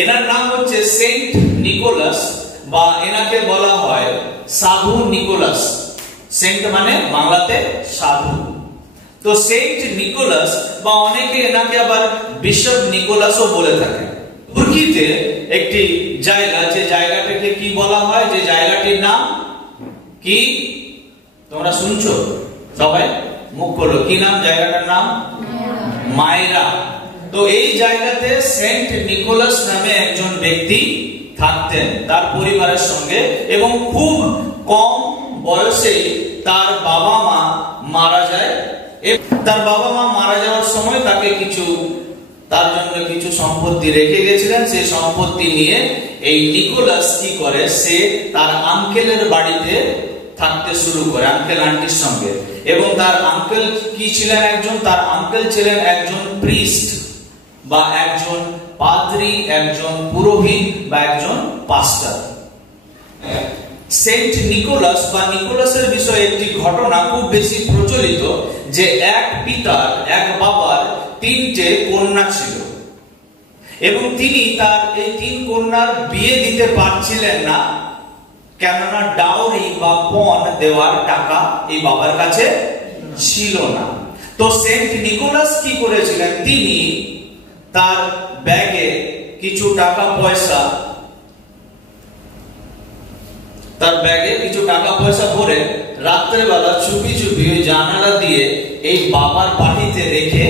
এনার নাম হচ্ছে সেন্ট নিকোলাস, বা এনাকে বলা হয় সাধু নিকোলাস। সেন্ট মানে বাংলাতে সাধু। তো সেন্ট নিকোলাস বা অনেকে এনাকে আবার বিশপ নিকোলাসও বলে থাকে। তুর্কিতে একটি জায়গা, যে জায়গাটাকে কি বলা হয়, যে জায়গাটির নাম কি তোমরা শুনছো? সবাই মুখ খোলো, কি নাম জায়গাটার নাম? মায়রা। তো এই জায়গাতে সেন্ট নিকোলাস নামে একজন ব্যক্তি থাকতেন তার পরিবারের সঙ্গে, এবং খুব কম বয়সে তার বাবা মা মারা যায়। তার বাবা মা মারা যাওয়ার সময় তাকে তার জন্য কিছু সম্পত্তি রেখে গেছিলেন। সেই সম্পত্তি নিয়ে এই নিকোলাস কি করে, সে তার আঙ্কেলের বাড়িতে থাকতে শুরু করে, আঙ্কেল আন্টির সঙ্গে। এবং তার আঙ্কেল কি ছিলেন? তার আঙ্কেল ছিলেন একজন প্রিস্ট বা একজন পাদ্রী, একজন পুরোহিত বা একজন পাস্টার। সেন্ট নিকোলাস বা নিকোলাসের বিষয়ে একটি ঘটনা খুব বেশি প্রচলিত, যে এক পিতার, এক বাবার 3টে কন্যা ছিল, এবং তিনি তার এই 3 কন্যার বিয়ে দিতে পারছিলেন না, কেননা ডাউরি বা পণ দেওয়ার টাকা এই বাবার কাছে ছিল না। তো সেন্ট নিকোলাস কি করেছিলেন, তিনি তার ব্যাগে কিছু টাকা পয়সা ভরে রাত্রেবেলা চুপি চুপি ওই জানালা দিয়ে এই বাবার বাড়িতে রেখে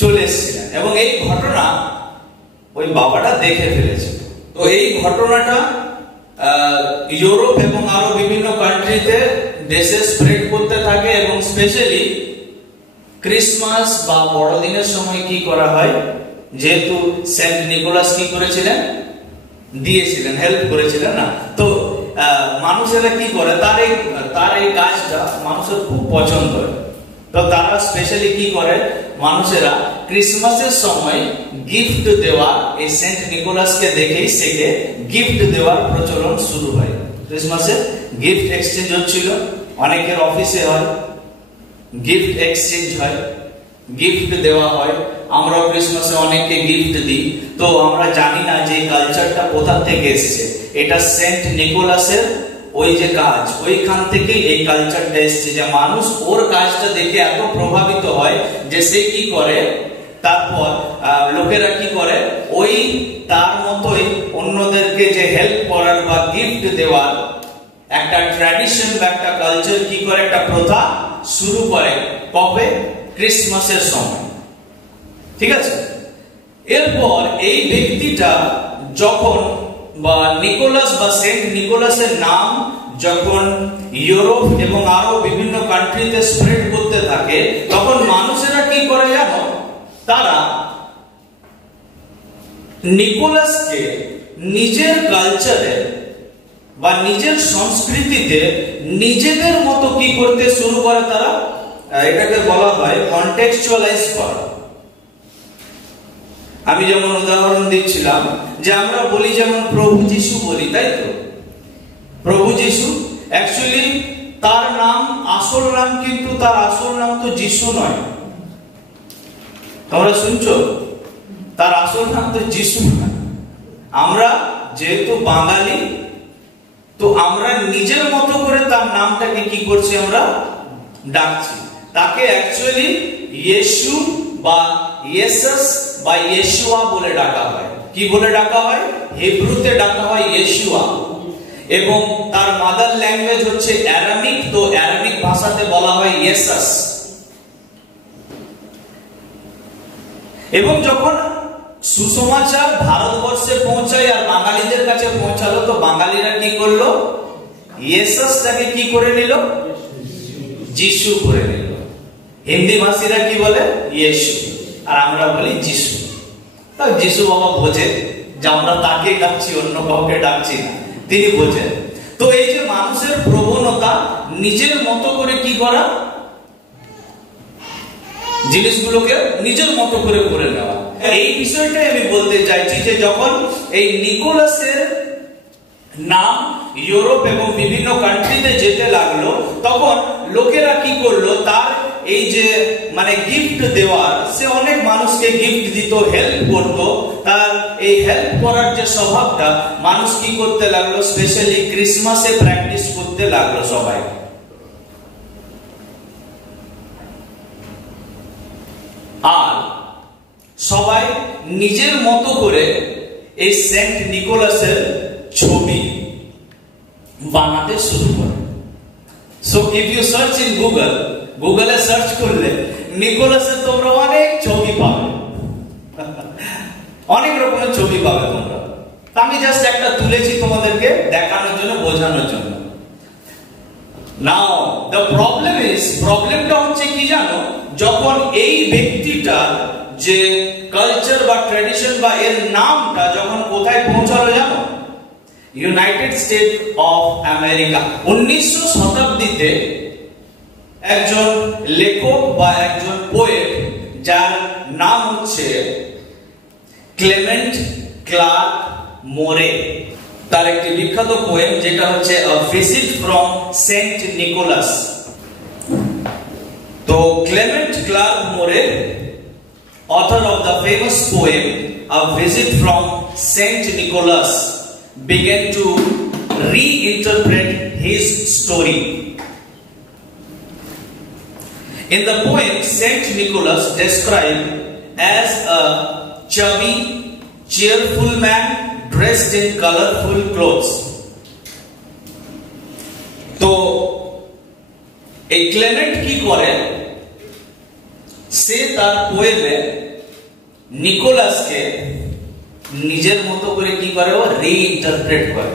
চলে এসেছিলেন, এবং এই ঘটনা ওই বাবাটা দেখে ফেলেছিল। তো এই ঘটনাটা ইউরোপ এবং আরো বিভিন্ন কান্ট্রিতে দেশে স্প্রেড করতে থাকে, এবং স্পেশালি ক্রিসমাস বা বড়দিনের সময় কি করা হয়, যেহেতু সেন্ট নিকোলাস কি করেছিলেন, দিয়েছিলেন, হেল্প করেছিলেন না, তো মানুষেরা কি করে, তার এই কাজটা মানুষের খুব পছন্দ হয়। তো তারা স্পেশালি কি করে, মানুষেরা ক্রিসমাসের সময় গিফট দেওয়া, এই সেন্ট নিকোলাসকে দেখেই শেখে গিফট দেওয়ার প্রচলন শুরু হয়। ক্রিসমাসে গিফট এক্সচেঞ্জ হচ্ছিল, অনেকের অফিসে হয়, গিফট এক্সচেঞ্জ হয়, গিফট দেওয়া হয়। আমরাও ক্রিসমাসে অনেককে গিফট দিই। তো আমরা জানি না যে কালচারটা কোথা থেকে এসেছে। এটা সেন্ট নিকোলাসের ওই যে কাজ, ওইখান থেকে এই কালচারটা এসেছে, যে মানুষ ওর কাজটা দেখে এত প্রভাবিত হয় যে সে কি করে, তারপর লোকেরা কি করে, ওই তার মতোই অন্যদেরকে যে হেল্প করার বা গিফট দেওয়ার একটা ট্র্যাডিশন বা একটা কালচার কি করে, একটা প্রথা শুরু করে। কবে? ক্রিসমাসের সময়। ঠিক আছে। এরপর এই ব্যক্তিটা যখন, বা নিকোলাস বা সেন্ট নিকোলাসের নাম যখন ইউরোপ এবং আরো বিভিন্ন কান্ট্রিতে স্প্রেড করতে থাকে, তখন মানুষেরা কি করে জানো, তারা নিকোলাসকে নিজের কালচারে বা নিজের সংস্কৃতিতে নিজেদের মতো কি করতে শুরু করে, তারা এটাকে বলা হয় কন্টেক্সচুয়ালাইজ করা। আমি যেমন উদাহরণ দিচ্ছিলাম, যে আমরা বলি যেমন প্রভু যিশু বলি, তাই তো? প্রভু যিশু অ্যাকচুয়ালি তার নাম, আসল নাম, কিন্তু তার আসল নাম তো যিশু নয়। তোমরা শুনছো? তার আসল নাম তো যিশু না। আমরা যেহেতু বাঙালি, তো আমরা নিজের মতো করে তার নামটাকে কি করছি, আমরা ডাকছি। তাকে অ্যাকচুয়ালি ইয়েশু বা ইয়েসাস বা ইয়েশুয়া বলে ডাকা হয়। কি বলে ডাকা হয়? হিব্রুতে ডাকা হয় ইয়েশুয়া, এবং তার মাদার ল্যাঙ্গুয়েজ হচ্ছে অ্যারামিক। তো অ্যারামিক ভাষাতে বলা হয় ইয়েসাস। এবং যখন সুসমাচার ভারতবর্ষে পৌঁছায় আর বাঙালিদের কাছে পৌঁছালো, তো বাঙালিরা কি করলো, ইয়েসাসটাকে কি করে নিল, যিশু করে নিল। হিন্দি ভাষীরা কি বলে, ইয়েশু, আর আমরা বলি যিশু। তা যিশু বাবা বোঝে যে আমরা তাকে ডাকছি, অন্য কাউকে ডাকছি না, তিনি বোঝেন। তো এই যে মানুষের প্রবণতা নিজের মতো করে কি করা, জিনিসগুলোকে নিজের মতো করে করে নেওয়া, এই বিষয়টাই আমি বলতে চাইছি। যে যখন এই নিকোলাসের নাম ইউরোপ এবং বিভিন্ন কান্ট্রিতে যেতে লাগলো, তখন লোকেরা কি করলো, তার এই যে মানে গিফট দেওয়ার, সে অনেক মানুষকে গিফট দিত, হেল্প করত। তার এই হেল্প করার যে স্বভাবটা মানুষ কি করতে লাগলো, স্পেশালি ক্রিসমাসে প্র্যাকটিস করতে লাগলো সবাই। আর সবাই নিজের মতো করে এই সেন্ট নিকোলাসের ছবি বানাতে শুরু করে। So if you search in গুগলে সার্চ করলে নিকোলাসের তোমরা অনেক ছবি পাবে, অনেক রকমের ছবি পাবে তোমরা। আমি জাস্ট একটা তুলেছি তোমাদেরকে দেখানোর জন্য, বোঝানোর জন্য। নাও দ্য প্রবলেমটা হচ্ছে কি জানো, যখন এই ব্যক্তিটা যে কালচার বা ট্র্যাডিশন বা এর নামটা যখন কোথায় পৌঁছালো জানো, ইউনাইটেড স্টেট অফ আমেরিকা। 1900 শতাব্দীতে একজন লেখক বা একজন পোয়েট যার নাম হচ্ছে ক্লেমেন্ট ক্লার্ক মোরে, তার একটি বিখ্যাত পোয়েম যেটা হচ্ছে a visit from Saint Nicholas. তো Clement Clarke Moore, author of the famous poem A Visit from Saint Nicholas, began to reinterpret his story. In the poem, Saint Nicholas described as a chubby, cheerful man dressed in colorful clothes. তো এই Clement কি করে, সে তার পোয়েমে নিকোলাসকে নিজের মতো করে কি করে, ও রিইন্টারপ্রেট করে।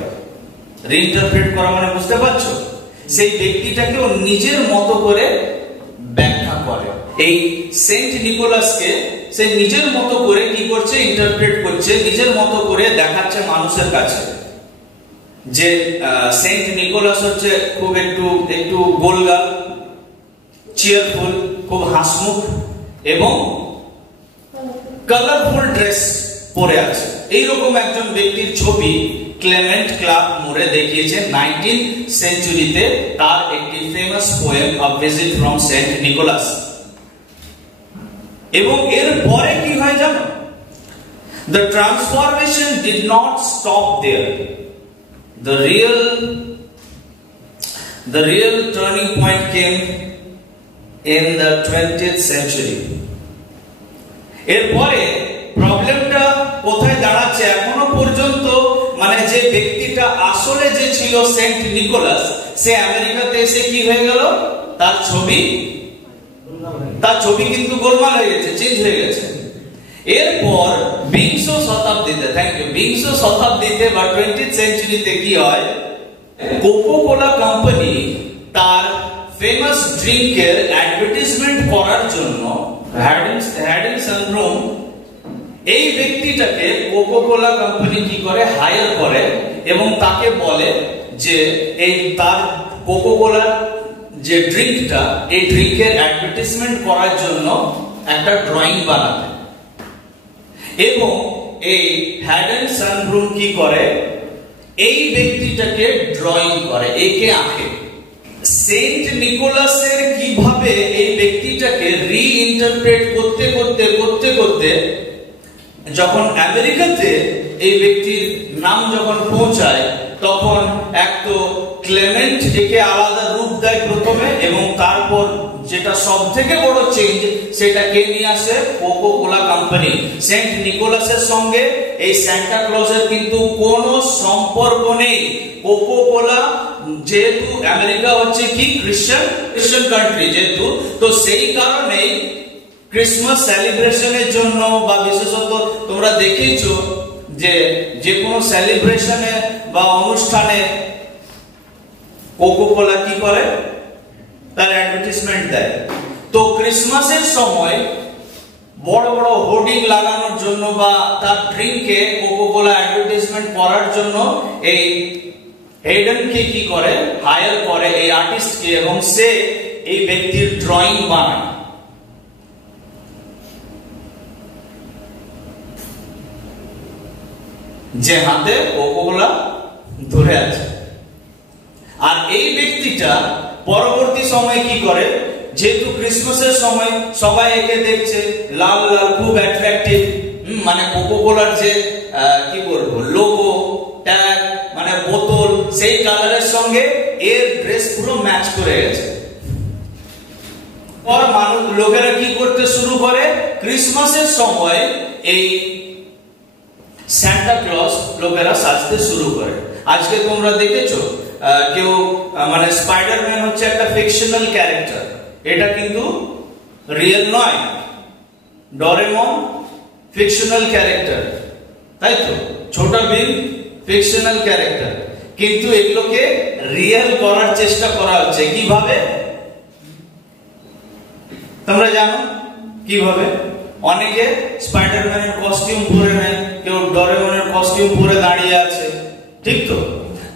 রিইন্টারপ্রেট করা মানে বুঝতে পারছো, সেই ব্যক্তিটাকে ও নিজের মতো করে ব্যাখ্যা করে। এই সেন্ট নিকোলাসকে সে নিজের মতো করে কি করছে, ইন্টারপ্রেট করছে, নিজের মতো করে দেখাচ্ছে মানুষের কাছে যে সেন্ট নিকোলাস হচ্ছে খুব একটু গোলগাল, চিয়ারফুল, খুব হাসিমুখ এবং কালারফুল ড্রেস পরে আছে। এইরকম একজন ব্যক্তির ছবি ক্লেমেন্ট ক্লার্ক মোরে দেখিয়েছেন 19th সেঞ্চুরিতে তার একটি famous poem a visit from Saint Nicholas. এবং এর পরে কি হয় জানো, the transformation did not stop there. The real turning point came in the 20th century. এরপরে প্রবলেমটা কোথায় দাঁড়াচ্ছে, এখনো পর্যন্ত মানে যে ব্যক্তিটা আসলে যে ছিল সেন্ট নিকোলাস, সে আমেরিকাতে এসে কি হয়ে গেল, তার ছবি কিন্তু গোলমাল হয়ে গেছে, চেঞ্জ হয়ে গেছে। এরপর বিংশ শতাব্দীতে বা 20th সেঞ্চুরিতে কি হয়, কোকো কোলা কোম্পানি তার ফেমাস ড্রিঙ্কের অ্যাডভার্টাইজমেন্ট করার জন্য হ্যাডেন সানব্রুম এই ব্যক্তিটাকে কোকো কোলা কোম্পানি কি করে, হায়ার করে এবং তাকে বলে যে এই তার কোকো কোলার যে ড্রিঙ্কটা, এই ড্রিঙ্কের অ্যাডভার্টাইজমেন্ট করার জন্য একটা ড্রয়িং বানাতে। এবং এই হ্যাডেন সানব্রুম কি করে, এই ব্যক্তিটাকে ড্রয়িং করে, একে আঁকে। সেন্ট নিকোলাসের কিভাবে এই ব্যক্তিটাকে রিইন্টারপ্রেট করতে যখন আমেরিকাতে এই ব্যক্তির নাম যখন পৌঁছায়, তখন এক তো ক্লেমেন্ট একে আলাদা রূপ দেয় প্রথমে, এবং তারপর যেটা সব থেকে বড় চেঞ্জ সেটা কে নিয়ে আসে, কোকো কোলা কোম্পানি। সেন্ট নিকোলাসের সঙ্গে এই সান্টা ক্লজের কিন্তু কোনো সম্পর্ক নেই। কোকো কোলা যেহেতু আমেরিকা হচ্ছে কি খ্রিস্টান কান্ট্রি যেহেতু, তো সেই কারণেই ক্রিসমাস সেলিব্রেশনের জন্য বা বিশেষত তোমরা দেখেছো যে কোনো সেলিব্রেশনে বা অনুষ্ঠানে কোকো কোলা কি করে, তার অ্যাডভার্টাইজমেন্ট দেয়। তো ক্রিসমাসের সময় বড় বড় হোর্ডিং লাগানোর জন্য বা তার ড্রিঙ্কে কোকো কোলা অ্যাডভার্টাইজমেন্ট করার জন্য এই হেডেনকে কি করে, হায়ার করে এই আর্টিস্টকে, এবং সে এই ব্যক্তির ড্রয়িং বানায়। যে হাতে কোকো কোলা ধরে আছে। আর এই ব্যক্তিটা পরবর্তী সময়ে কি করে, যেহেতু ক্রিসমাসের সময় সবাই একে দেখছে, লাল লাল খুব অ্যাট্রাকটিভ, মানে কোকোকোলার যে কি বলবো লোগো ট্যাগ মানে বোতল, সেই কালারের সঙ্গে এর ড্রেস পুরো ম্যাচ করে গেছে। পর মানুষ লোকেরা কি করতে শুরু করে, ক্রিসমাসের সময় এই সান্টা ক্লজ লোকেরা সাজতে শুরু করে। আজকে তোমরা দেখেছো কেউ মানে স্পাইডারম্যান হচ্ছে একটা ফিকশনাল ক্যারেক্টার, এটা কিন্তু রিয়েল নয়। ডোরেমন ফিকশনাল ক্যারেক্টার, তাই তো? ছোট ভীম ফিকশনাল ক্যারেক্টার, কিন্তু এগুলোকে রিয়েল করার চেষ্টা করা হচ্ছে। কিভাবে তোমরা জানো? কিভাবে? অনেকে স্পাইডারম্যানের কস্টিউম পরে নেয়, কেউ ডোরেমনের কস্টিউম পরে দাঁড়িয়ে আছে, ঠিক তো?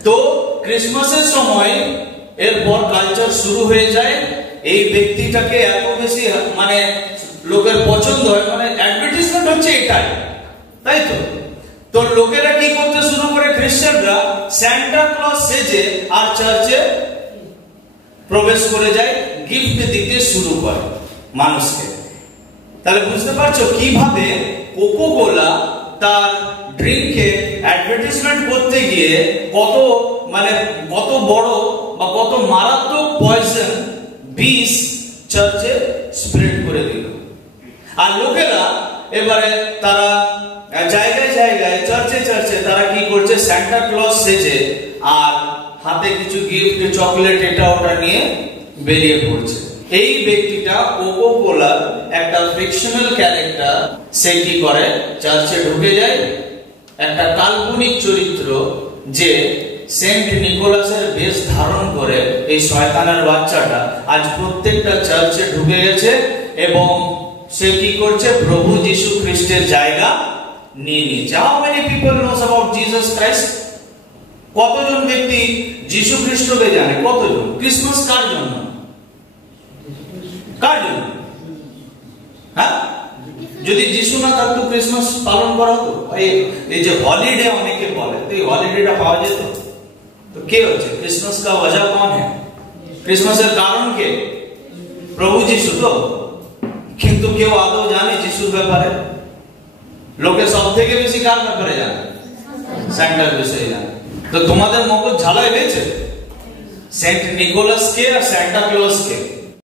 তো ক্রিসমাসের সময় এরপর কালচার শুরু হয়ে যায়, এই ব্যক্তিটাকে এত বেশি মানে লোকের পছন্দ হয়, মানে অ্যাডভার্টাইজমেন্ট হচ্ছে এটাই, তাই তো? তো লোকেরা কি করতে শুরু করে, খ্রিস্টানরা সান্টা ক্লজ সেজে আর চার্চে প্রবেশ করে যায়, গিফট দিতে শুরু করে মানুষকে। তাহলে বুঝতে পারছো কিভাবে কোকোকোলা তার ড্রিঙ্কে অ্যাডভার্টাইজমেন্ট করতে গিয়ে কত মানে কত বড় বা কত মারাত্মক পয়জন বিষ চার্চে স্প্রেড করে দিল। আর লোকেরা এবারে তারা জায়গায় জায়গায় চার্চে চার্চে তারা কি করছে, সান্টা ক্লজ সেজে আর হাতে কিছু গিফট চকলেট এটা ওটা নিয়ে বেরিয়ে পড়ছে। এই ব্যক্তিটা কোকোকোলার একটা ফিকশনাল ক্যারেক্টার, সে কি করে, চার্চে ঢুকে যায়। একটা কাল্পনিক চরিত্র যে সেন্ট নিকোলাসের বেশ ধারণ করে, এই শয়তানের বাচ্চাটা আজ প্রত্যেকটা চার্চে ঢুকে গেছে এবং সে কি করছে, প্রভু যীশু খ্রিস্টের জায়গা নিয়ে নিয়েছে। How many people knows about Jesus Christ? কতজন ব্যক্তি যীশু খ্রিস্টকে জানে? কতজন? ক্রিসমাস কার জন্য? কার জন্য? হ্যাঁ, যদি যিশু না থাকতো ক্রিসমাস পালন করা হতো? এই যে হলিডে অনেকে বলে, তো এই হলিডেটা পাওয়া যেত? তো কে হচ্ছে ক্রিসমাস কা वजह कौन है? ক্রিসমাসের কারণ কে? প্রভু যিশু তো। কিন্তু কেউ আদৌ জানে যিশুর ব্যাপারে? লোকে সব থেকে বেশি কার ব্যাপারে জানে? সান্টার বিষয়ে জানে। তো তোমাদের মগজ ঝালাই হয়েছে সেন্ট নিকোলাস কে আর সান্টা ক্লজ কে?